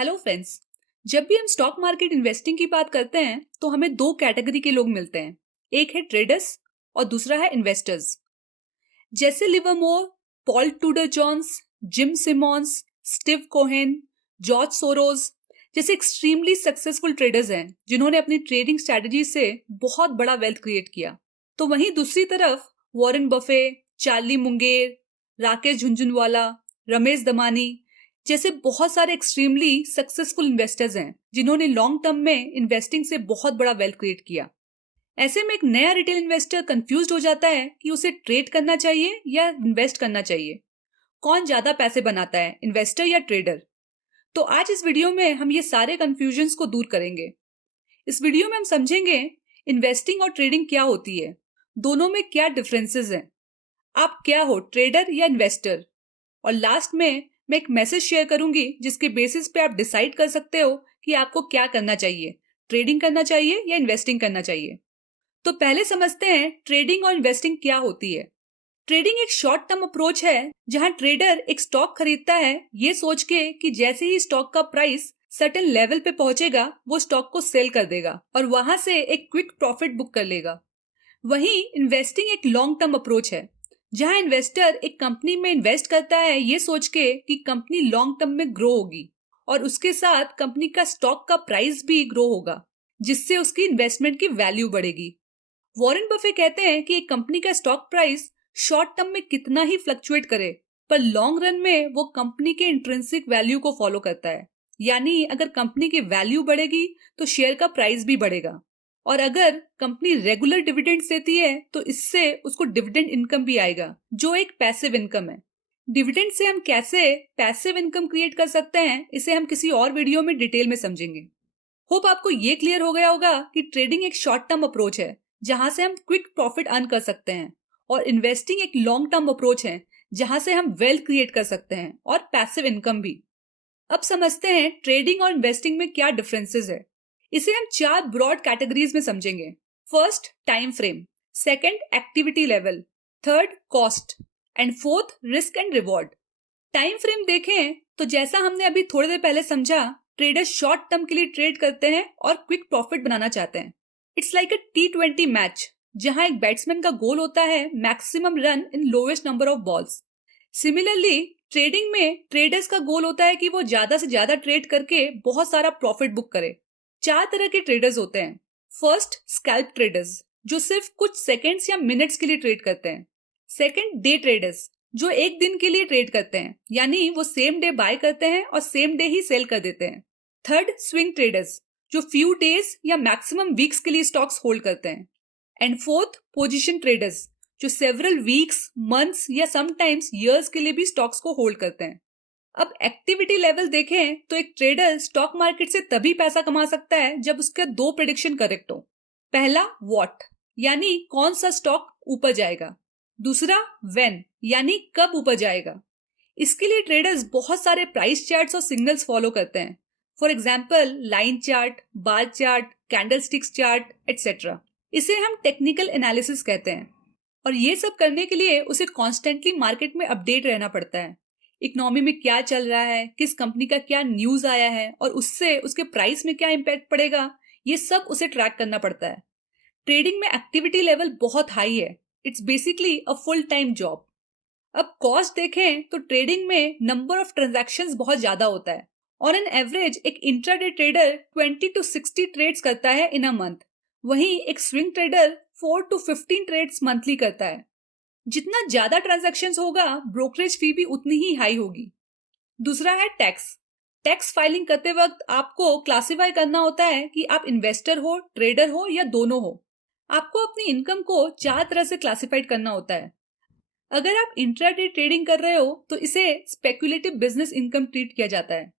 Hello friends. जब भी हम स्टॉक मार्केट इन्वेस्टिंग की बात करते हैं तो हमें दो कैटेगरी के लोग मिलते हैं। एक है ट्रेडर्स और दूसरा है इन्वेस्टर्स। जैसे Livermore, Paul Tudor Jones, Jim Simons, Steve Cohen, George Soros जैसे एक्सट्रीमली सक्सेसफुल ट्रेडर्स हैं जिन्होंने अपनी ट्रेडिंग स्ट्रैटेजी से बहुत बड़ा वेल्थ क्रिएट किया। तो वहीं दूसरी तरफ Warren Buffett, Charlie Munger, Rakesh Jhunjhunwala, Ramesh Damani जैसे बहुत सारे एक्सट्रीमली सक्सेसफुल इन्वेस्टर्स हैं जिन्होंने लॉन्ग टर्म में इन्वेस्टिंग से बहुत बड़ा वेल्थ क्रिएट किया। ऐसे में एक नया रिटेल इन्वेस्टर कंफ्यूज्ड हो जाता है कि उसे ट्रेड करना चाहिए या इन्वेस्ट करना चाहिए। कौन ज्यादा पैसे बनाता है, इन्वेस्टर या ट्रेडर? तो आज इस वीडियो में हम ये सारे कंफ्यूजन्स को दूर करेंगे। इस वीडियो में हम समझेंगे इन्वेस्टिंग और ट्रेडिंग क्या होती है, दोनों में क्या डिफरेंसेस हैं, आप क्या हो, ट्रेडर या इन्वेस्टर। और लास्ट में मैं एक मैसेज शेयर करूंगी जिसके बेसिस पे आप डिसाइड कर सकते हो कि आपको क्या करना चाहिए, ट्रेडिंग करना चाहिए या इन्वेस्टिंग करना चाहिए। तो पहले समझते हैं ट्रेडिंग और इन्वेस्टिंग क्या होती है। ट्रेडिंग एक शॉर्ट टर्म अप्रोच है जहां ट्रेडर एक स्टॉक खरीदता है ये सोच के कि जैसे ही स्टॉक का प्राइस सर्टेन लेवल पे पहुंचेगा वो स्टॉक को सेल कर देगा और वहां से एक क्विक प्रॉफिट बुक कर लेगा। वहीं इन्वेस्टिंग एक लॉन्ग टर्म अप्रोच है जहां इन्वेस्टर एक कंपनी में इन्वेस्ट करता है ये सोच के कि कंपनी लॉन्ग टर्म में ग्रो होगी और उसके साथ कंपनी का स्टॉक का प्राइस भी ग्रो होगा जिससे उसकी इन्वेस्टमेंट की वैल्यू बढ़ेगी। वॉरेन बफे कहते हैं कि एक कंपनी का स्टॉक प्राइस शॉर्ट टर्म में कितना ही फ्लक्चुएट करे पर लॉन्ग रन में वो कंपनी के इंट्रिंसिक वैल्यू को फॉलो करता है। यानी अगर कंपनी की वैल्यू बढ़ेगी तो शेयर का प्राइस भी बढ़ेगा और अगर कंपनी रेगुलर डिविडेंड देती है तो इससे उसको डिविडेंड इनकम भी आएगा जो एक पैसिव इनकम है। डिविडेंड से हम कैसे पैसिव इनकम क्रिएट कर सकते हैं इसे हम किसी और वीडियो में डिटेल में समझेंगे। होप आपको ये क्लियर हो गया होगा कि ट्रेडिंग एक शॉर्ट टर्म अप्रोच है जहां से हम क्विक प्रॉफिट अर्न कर सकते हैं और इन्वेस्टिंग एक लॉन्ग टर्म अप्रोच है जहां से हम वेल्थ क्रिएट कर सकते हैं और पैसिव इनकम भी। अब समझते हैं ट्रेडिंग और इन्वेस्टिंग में क्या डिफरेंसेस है। इसे हम चार ब्रॉड कैटेगरीज में समझेंगे। First, time frame. Second, activity level. Third, cost. And fourth, risk and reward. Time frame देखें तो जैसा हमने अभी थोड़ी देर पहले समझा, ट्रेडर्स शॉर्ट टर्म के लिए ट्रेड करते हैं और क्विक प्रॉफिट बनाना चाहते हैं। It's like a T20 match जहां एक बैट्समैन का गोल होता है maximum run in lowest number of balls. Similarly trading में ट्रेडर्स का गोल होता है कि वो ज्यादा से ज्यादा ट्रेड करके बहुत सारा प्रॉफिट बुक करे। चार तरह के ट्रेडर्स होते हैं। फर्स्ट, स्कैल्प ट्रेडर्स जो सिर्फ कुछ सेकेंड्स या मिनट्स के लिए ट्रेड करते हैं। सेकंड, डे ट्रेडर्स जो एक दिन के लिए ट्रेड करते हैं, यानी वो सेम डे बाय करते हैं और सेम डे ही सेल कर देते हैं। थर्ड, स्विंग ट्रेडर्स जो फ्यू डेज या मैक्सिमम वीक्स के लिए स्टॉक्स होल्ड करते हैं। एंड फोर्थ, पोजीशन ट्रेडर्स जो सेवरल वीक्स, मंथ्स या समटाइम्स ईयर्स के लिए भी स्टॉक्स को होल्ड करते हैं। अब एक्टिविटी लेवल देखें तो एक ट्रेडर स्टॉक मार्केट से तभी पैसा कमा सकता है जब उसका दो प्रेडिक्शन करेक्ट हो। पहला, व्हाट यानी कौन सा स्टॉक ऊपर जाएगा। दूसरा, व्हेन यानी कब ऊपर जाएगा। इसके लिए ट्रेडर्स बहुत सारे प्राइस चार्ट्स और सिग्नल्स फॉलो करते हैं। For example, line chart, bar chart, candlesticks chart etcetera. इसे हम टेक्निकल एनालिसिस कहते हैं और ये सब करने के लिए उसे कॉन्स्टेंटली मार्केट में अपडेट रहना पड़ता है। इकोनॉमी में क्या चल रहा है, किस कंपनी का क्या न्यूज आया है और उससे उसके प्राइस में क्या इम्पैक्ट पड़ेगा, ये सब उसे ट्रैक करना पड़ता है। ट्रेडिंग में एक्टिविटी लेवल बहुत हाई है। It's basically a full time job. अब कॉस्ट देखें तो ट्रेडिंग में नंबर ऑफ ट्रांजैक्शंस बहुत ज्यादा होता है। ऑन एन एवरेज एक इंट्राडे ट्रेडर 20 to 60 ट्रेड्स करता है इन अ मंथ। वहीं एक swing trader 4 to 15 trades monthly करता है। जितना ज्यादा ट्रांजैक्शंस होगा ब्रोकरेज फी भी उतनी ही हाई होगी। दूसरा है टैक्स। टैक्स फाइलिंग करते वक्त आपको क्लासिफाई करना होता है कि आप इन्वेस्टर हो, ट्रेडर हो या दोनों हो। आपको अपनी इनकम को चार तरह से क्लासिफाइड करना होता है। अगर आप इंट्राडे ट्रेडिंग कर रहे हो तो इसे स्पेकुलेटिव बिजनेस इनकम ट्रीट किया जाता है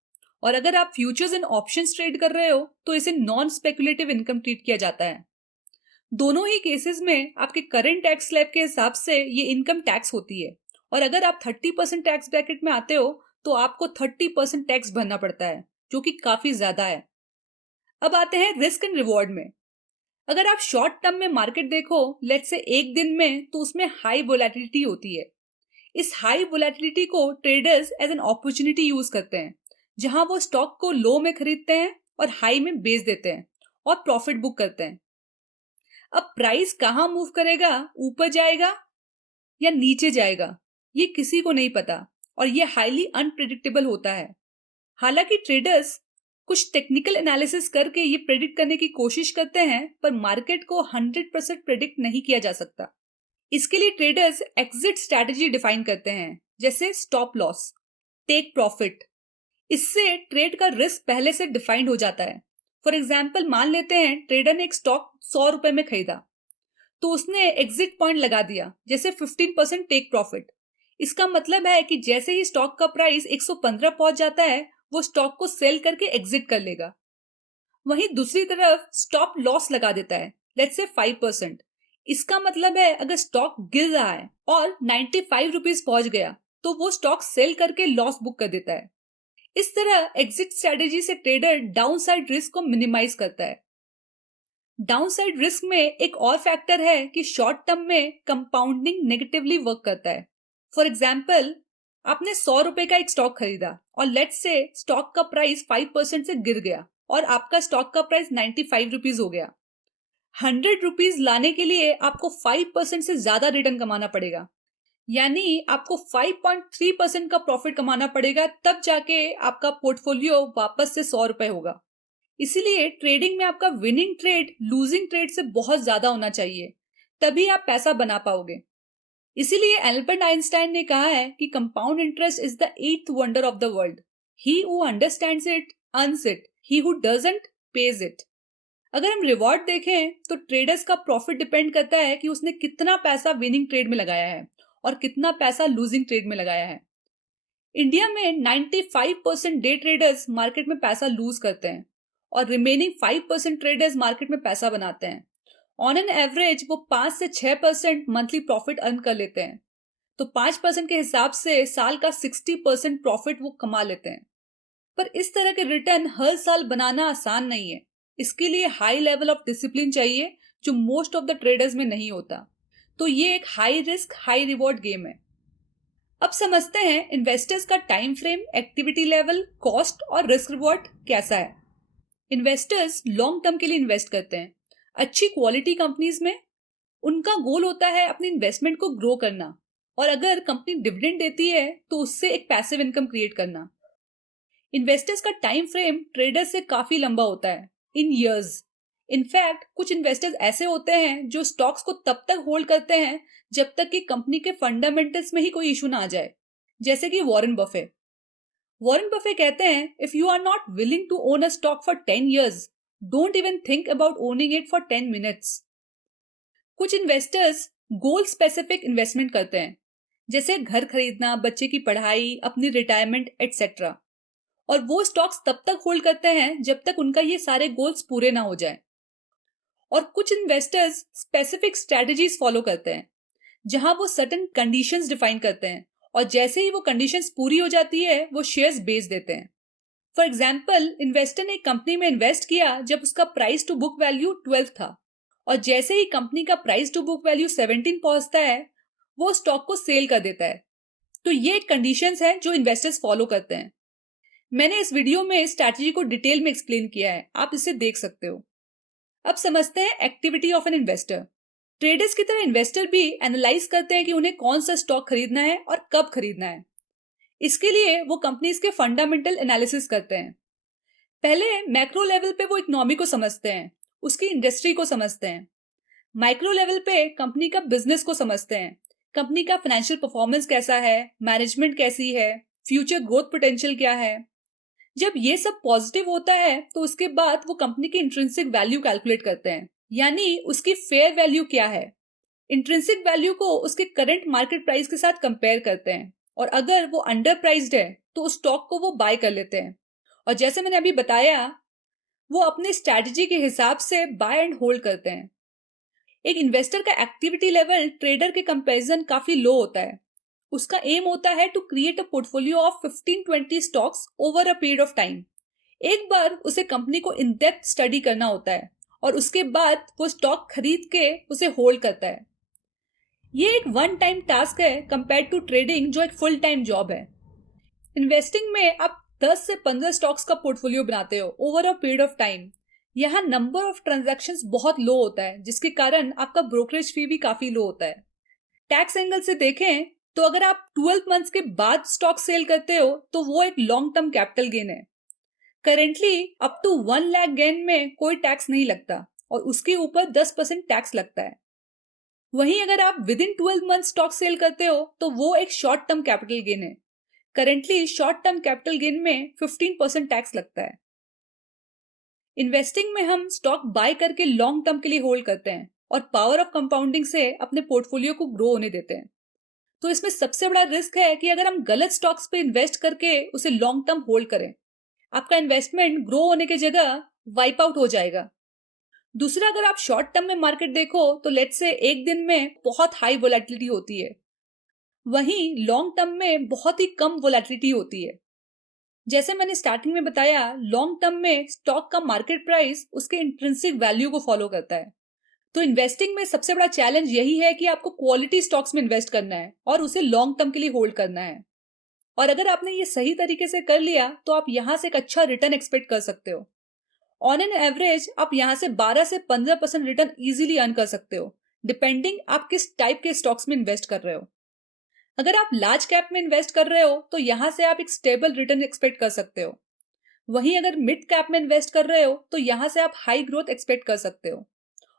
और अगर आप फ्यूचर्स एंड ऑप्शंस ट्रेड कर रहे हो तो इसे नॉन स्पेकुलेटिव इनकम ट्रीट किया जाता है। दोनों ही केसेस में आपके करंट टैक्स स्लैब के हिसाब से ये इनकम टैक्स होती है और अगर आप 30% टैक्स ब्रैकेट में आते हो तो आपको 30% टैक्स भरना पड़ता है जो कि काफी ज्यादा है। अब आते हैं रिस्क एंड रिवॉर्ड में। अगर आप शॉर्ट टर्म में मार्केट देखो, लेट्स से एक दिन में, तो उसमें हाई वोलेटिलिटी होती है। इस हाई वोलेटिलिटी को traders as an opportunity use करते हैं जहां वो स्टॉक को लो में खरीदते हैं और हाई में बेच देते हैं और प्रॉफिट बुक करते हैं। अब प्राइस कहाँ मूव करेगा, ऊपर जाएगा या नीचे जाएगा, ये किसी को नहीं पता और ये हाईली अनप्रिडिक्टेबल होता है। हालांकि ट्रेडर्स कुछ टेक्निकल एनालिसिस करके ये प्रेडिक्ट करने की कोशिश करते हैं, पर मार्केट को 100% प्रेडिक्ट नहीं किया जा सकता। इसके लिए ट्रेडर्स एग्जिट स्ट्रैटेजी डिफाइन करते हैं, जैसे स्टॉप लॉस, टेक प्रॉफिट। इससे ट्रेड का रिस्क पहले से डिफाइंड हो जाता है। फॉर एग्जाम्पल, मान लेते हैं ट्रेडर ने एक स्टॉक 100 रुपए में खरीदा, तो उसने एग्जिट पॉइंट लगा दिया, जैसे 15% टेक प्रॉफिट। इसका मतलब है कि जैसे ही स्टॉक का प्राइस 115 पहुंच जाता है, वो स्टॉक को सेल करके एग्जिट कर लेगा। वहीं दूसरी तरफ स्टॉप लॉस लगा देता है, लेट्स से 5%। इसका मतलब है अगर स्टॉक गिर रहा है और 95 रुपीज पहुंच गया, तो वो स्टॉक सेल करके लॉस बुक कर देता है। इस तरह एग्जिट स्ट्रेटेजी से ट्रेडर डाउनसाइड रिस्क को मिनिमाइज करता है। डाउनसाइड रिस्क में एक और फैक्टर है कि शॉर्ट टर्म में कंपाउंडिंग नेगेटिवली वर्क करता है। फॉर एग्जाम्पल, आपने 100 रुपए का एक स्टॉक खरीदा और लेट्स से स्टॉक का प्राइस 5% से गिर गया और आपका स्टॉक का प्राइस 95 रुपीज हो गया। 100 रुपीज लाने के लिए आपको 5% से ज्यादा रिटर्न कमाना पड़ेगा, यानी आपको 5.3% का प्रॉफिट कमाना पड़ेगा, तब जाके आपका पोर्टफोलियो वापस से 100 रुपए होगा। इसीलिए ट्रेडिंग में आपका विनिंग ट्रेड लूजिंग ट्रेड से बहुत ज्यादा होना चाहिए, तभी आप पैसा बना पाओगे। इसीलिए एल्बर्ट आइंस्टाइन ने कहा है कि compound interest is the 8th wonder of the world. He who understands it earns it, he who doesn't page it. अगर हम रिवॉर्ड देखें तो ट्रेडर्स का प्रॉफिट डिपेंड करता है कि उसने कितना पैसा विनिंग ट्रेड में लगाया है और कितना पैसा लूजिंग ट्रेड में लगाया है। इंडिया में 95% डे ट्रेडर्स मार्केट में पैसा लूज करते हैं और रिमेनिंग 5% ट्रेडर्स मार्केट में पैसा बनाते हैं। ऑन एन एवरेज वो 5 से 6% मंथली प्रॉफिट अर्न कर लेते हैं, तो 5% के हिसाब से साल का 60% प्रॉफिट वो कमा लेते हैं। पर इस तरह के रिटर्न हर साल बनाना आसान नहीं है। इसके लिए हाई लेवल ऑफ डिसिप्लिन चाहिए, जो मोस्ट ऑफ द ट्रेडर्स में नहीं होता। तो ये एक high risk high reward game है। अब समझते हैं इन्वेस्टर्स का time frame, activity level, cost और रिस्क रिवॉर्ड कैसा है। इन्वेस्टर्स लॉन्ग टर्म के लिए इन्वेस्ट करते हैं अच्छी क्वालिटी कंपनीज में। उनका गोल होता है अपनी इन्वेस्टमेंट को ग्रो करना, और अगर कंपनी डिविडेंड देती है तो उससे एक पैसिव इनकम क्रिएट करना। इन्वेस्टर्स का टाइम फ्रेम ट्रेडर्स से काफी लंबा होता है, इन ईयर्स। इनफैक्ट कुछ इन्वेस्टर्स ऐसे होते हैं जो स्टॉक्स को तब तक होल्ड करते हैं जब तक कि कंपनी के फंडामेंटल्स में ही कोई इशू ना आ जाए, जैसे कि वॉरेन बफे। वॉरेन बफे कहते हैं, if you are not willing to own a stock for 10 years, don't even think about owning it for 10 minutes। कुछ इन्वेस्टर्स गोल स्पेसिफिक इन्वेस्टमेंट करते हैं, जैसे घर खरीदना, बच्चे की पढ़ाई, अपनी रिटायरमेंट एटसेट्रा, और वो स्टॉक्स तब तक होल्ड करते हैं जब तक उनका ये सारे गोल्स पूरे ना हो जाए। और कुछ इन्वेस्टर्स स्पेसिफिक स्ट्रेटजीज फॉलो करते हैं, जहां वो सर्टेन कंडीशंस डिफाइन करते हैं, और जैसे ही वो कंडीशंस पूरी हो जाती है वो शेयर्स बेच देते हैं। फॉर एग्जाम्पल, इन्वेस्टर ने एक कंपनी में इन्वेस्ट किया जब उसका प्राइस टू बुक वैल्यू 12 था, और जैसे ही कंपनी का प्राइस टू बुक वैल्यू 17 पहुंचता है, वो स्टॉक को सेल कर देता है। तो ये कंडीशंस है जो इन्वेस्टर्स फॉलो करते हैं। मैंने इस वीडियो में स्ट्रैटेजी को डिटेल में एक्सप्लेन किया है, आप इसे देख सकते हो। अब समझते हैं activity of an investor. Traders की तरह इन्वेस्टर भी एनालाइज करते हैं कि उन्हें कौन सा स्टॉक खरीदना है और कब खरीदना है। इसके लिए वो कंपनीज के फंडामेंटल एनालिसिस करते हैं। पहले मैक्रो लेवल पे वो इकोनॉमी को समझते हैं, उसकी इंडस्ट्री को समझते हैं। माइक्रो लेवल पे कंपनी का बिजनेस को समझते हैं, कंपनी का फाइनेंशियल परफॉर्मेंस कैसा है, मैनेजमेंट कैसी है, फ्यूचर ग्रोथ पोटेंशियल क्या है। जब ये सब पॉजिटिव होता है तो उसके बाद वो कंपनी की इंट्रिंसिक वैल्यू कैलकुलेट करते हैं, यानी उसकी फेयर वैल्यू क्या है। इंट्रिंसिक वैल्यू को उसके करंट मार्केट प्राइस के साथ कंपेयर करते हैं, और अगर वो अंडर प्राइस्ड है तो उस स्टॉक को वो बाय कर लेते हैं। और जैसे मैंने अभी बताया, वो अपने स्ट्रैटेजी के हिसाब से बाय एंड होल्ड करते हैं। एक इन्वेस्टर का एक्टिविटी लेवल ट्रेडर के कंपैरिजन काफी लो होता है। उसका एम होता है to create a portfolio of 15-20 stocks over a period of time. एक बार उसे कंपनी को इन डेप्थ स्टडी करना होता है, और उसके बाद वो स्टॉक खरीद के उसे होल्ड करता है। ये एक वन टाइम टास्क है कंपेयर टू ट्रेडिंग, जो एक फुल टाइम जॉब है। इन्वेस्टिंग में आप 10 से 15 स्टॉक्स का पोर्टफोलियो बनाते हो over a period of time, यहाँ नंबर ऑफ ट्रांजैक्शंस बहुत लो होता है, जिसके कारण आपका ब्रोकरेज फी भी काफी लो होता है। टैक्स एंगल से देखें तो अगर आप 12 मंथ्स के बाद स्टॉक सेल करते हो तो वो एक लॉन्ग टर्म कैपिटल गेन है। Currently up to 1 lakh gain में कोई टैक्स नहीं लगता और उसके ऊपर 10% टैक्स लगता है। वहीं अगर आप within 12 month stock sell करते हो तो वो एक शॉर्ट टर्म कैपिटल गेन है। Currently short term capital gain में 15% टैक्स लगता है। इन्वेस्टिंग में हम स्टॉक बाय करके लॉन्ग टर्म के लिए होल्ड करते हैं और पावर ऑफ कंपाउंडिंग से अपने पोर्टफोलियो को ग्रो होने देते हैं। तो इसमें सबसे बड़ा रिस्क है कि अगर हम गलत स्टॉक्स पे इन्वेस्ट करके उसे लॉन्ग टर्म होल्ड करें, आपका इन्वेस्टमेंट ग्रो होने की जगह वाइप आउट हो जाएगा। दूसरा, अगर आप शॉर्ट टर्म में मार्केट देखो तो लेट्स से एक दिन में बहुत हाई वोलेटिलिटी होती है, वहीं लॉन्ग टर्म में बहुत ही कम वोलेटिलिटी होती है। जैसे मैंने स्टार्टिंग में बताया, लॉन्ग टर्म में स्टॉक का मार्केट प्राइस उसके इंट्रिंसिक वैल्यू को फॉलो करता है। तो इन्वेस्टिंग में सबसे बड़ा चैलेंज यही है कि आपको क्वालिटी स्टॉक्स में इन्वेस्ट करना है और उसे लॉन्ग टर्म के लिए होल्ड करना है। और अगर आपने ये सही तरीके से कर लिया तो आप यहां से एक अच्छा रिटर्न एक्सपेक्ट कर सकते हो। ऑन एन एवरेज आप यहां से 12 से 15% रिटर्न इजीली अर्न कर सकते हो, डिपेंडिंग आप किस टाइप के स्टॉक्स में इन्वेस्ट कर रहे हो। अगर आप लार्ज कैप में इन्वेस्ट कर रहे हो तो यहां से आप एक स्टेबल रिटर्न एक्सपेक्ट कर सकते हो। वहीं अगर मिड कैप में इन्वेस्ट कर रहे हो तो यहां से आप हाई ग्रोथ एक्सपेक्ट कर सकते हो।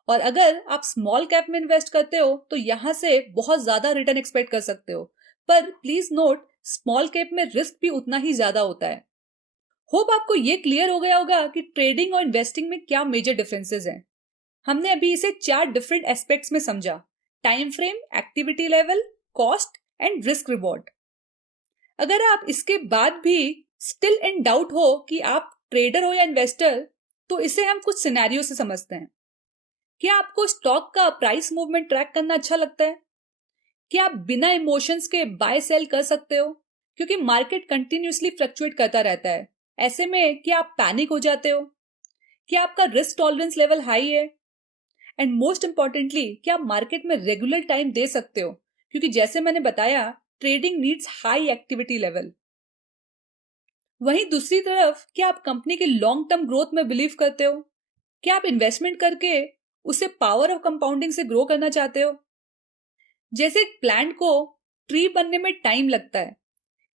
और अगर आप स्मॉल कैप में इन्वेस्ट करते हो तो यहां से बहुत ज्यादा रिटर्न एक्सपेक्ट कर सकते हो। पर प्लीज नोट, स्मॉल कैप में रिस्क भी उतना ही ज्यादा होता है। होप आपको ये क्लियर हो गया होगा कि ट्रेडिंग और इन्वेस्टिंग में क्या मेजर डिफरेंसेस हैं। हमने अभी इसे 4 डिफरेंट एस्पेक्ट्स में समझा: time frame, activity level, cost and risk reward. अगर आप इसके बाद भी स्टिल इन डाउट हो कि आप ट्रेडर हो या इन्वेस्टर, तो इसे हम कुछ सिनेरियो से समझते हैं। क्या आपको स्टॉक का प्राइस मूवमेंट ट्रैक करना अच्छा लगता है? क्या आप बिना इमोशंस के बाय सेल कर सकते हो? क्योंकि मार्केट कंटिन्यूअसली फ्लक्चुएट करता रहता है। ऐसे में क्या आप पैनिक हो जाते हो? क्या आपका रिस्क टॉलरेंस लेवल हाई है? एंड मोस्ट इंपॉर्टेंटली, क्या आप मार्केट में रेगुलर टाइम दे सकते हो? क्योंकि जैसे मैंने बताया, trading needs high activity level. वहीं दूसरी तरफ, क्या आप कंपनी के लॉन्ग टर्म ग्रोथ में बिलीव करते हो? क्या आप इन्वेस्टमेंट करके उसे पावर ऑफ कंपाउंडिंग से ग्रो करना चाहते हो? जैसे एक प्लांट को ट्री बनने में टाइम लगता है,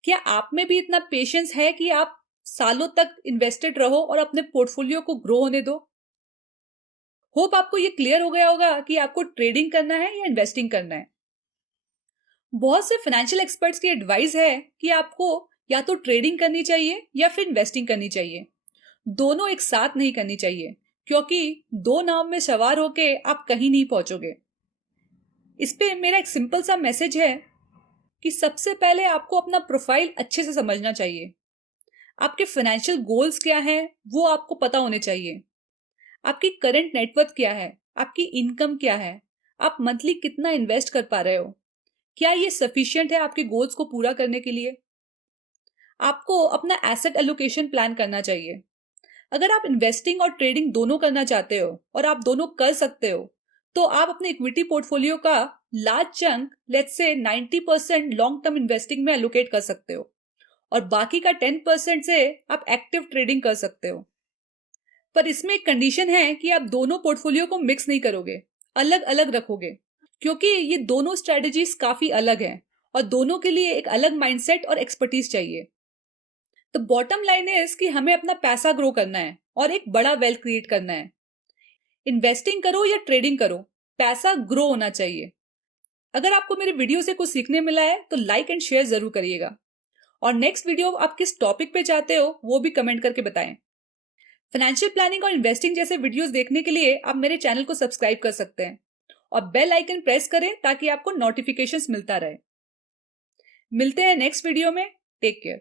क्या आप में भी इतना पेशेंस है कि आप सालों तक इन्वेस्टेड रहो और अपने पोर्टफोलियो को ग्रो होने दो? होप आपको ये क्लियर हो गया होगा कि आपको ट्रेडिंग करना है या इन्वेस्टिंग करना है। बहुत से फाइनेंशियल एक्सपर्ट्स की एडवाइस है कि आपको या तो ट्रेडिंग करनी चाहिए या फिर इन्वेस्टिंग करनी चाहिए। दोनों एक साथ नहीं करनी चाहिए, क्योंकि दो नाव में सवार होके आप कहीं नहीं पहुंचोगे। इस पे मेरा एक सिंपल सा मैसेज है कि सबसे पहले आपको अपना प्रोफाइल अच्छे से समझना चाहिए। आपके फाइनेंशियल गोल्स क्या हैं वो आपको पता होने चाहिए। आपकी करंट नेटवर्थ क्या है, आपकी इनकम क्या है, आप मंथली कितना इन्वेस्ट कर पा रहे हो, क्या ये सफिशिएंट है आपके गोल्स को पूरा करने के लिए। आपको अपना एसेट एलोकेशन प्लान करना चाहिए। अगर आप इन्वेस्टिंग और ट्रेडिंग दोनों करना चाहते हो और आप दोनों कर सकते हो, तो आप अपने इक्विटी पोर्टफोलियो का large chunk, let's say 90% long term investing में एलोकेट कर सकते हो और बाकी का 10% से आप एक्टिव ट्रेडिंग कर सकते हो। पर इसमें एक कंडीशन है कि आप दोनों पोर्टफोलियो को मिक्स नहीं करोगे, अलग अलग रखोगे, क्योंकि ये दोनों स्ट्रेटेजीज काफी अलग हैं और दोनों के लिए एक अलग माइंडसेट और एक्सपर्टीज चाहिए। तो बॉटम लाइन इज कि हमें अपना पैसा ग्रो करना है और एक बड़ा वेल्थ क्रिएट करना है। इन्वेस्टिंग करो या ट्रेडिंग करो, पैसा ग्रो होना चाहिए। अगर आपको मेरे वीडियो से कुछ सीखने मिला है तो लाइक एंड शेयर जरूर करिएगा और नेक्स्ट वीडियो आप किस टॉपिक पे चाहते हो वो भी कमेंट करके बताएं। फाइनेंशियल प्लानिंग और इन्वेस्टिंग जैसे वीडियोस देखने के लिए आप मेरे चैनल को सब्सक्राइब कर सकते हैं और बेल आइकन प्रेस करें ताकि आपको नोटिफिकेशंस मिलता रहे। मिलते हैं नेक्स्ट वीडियो में। Take care.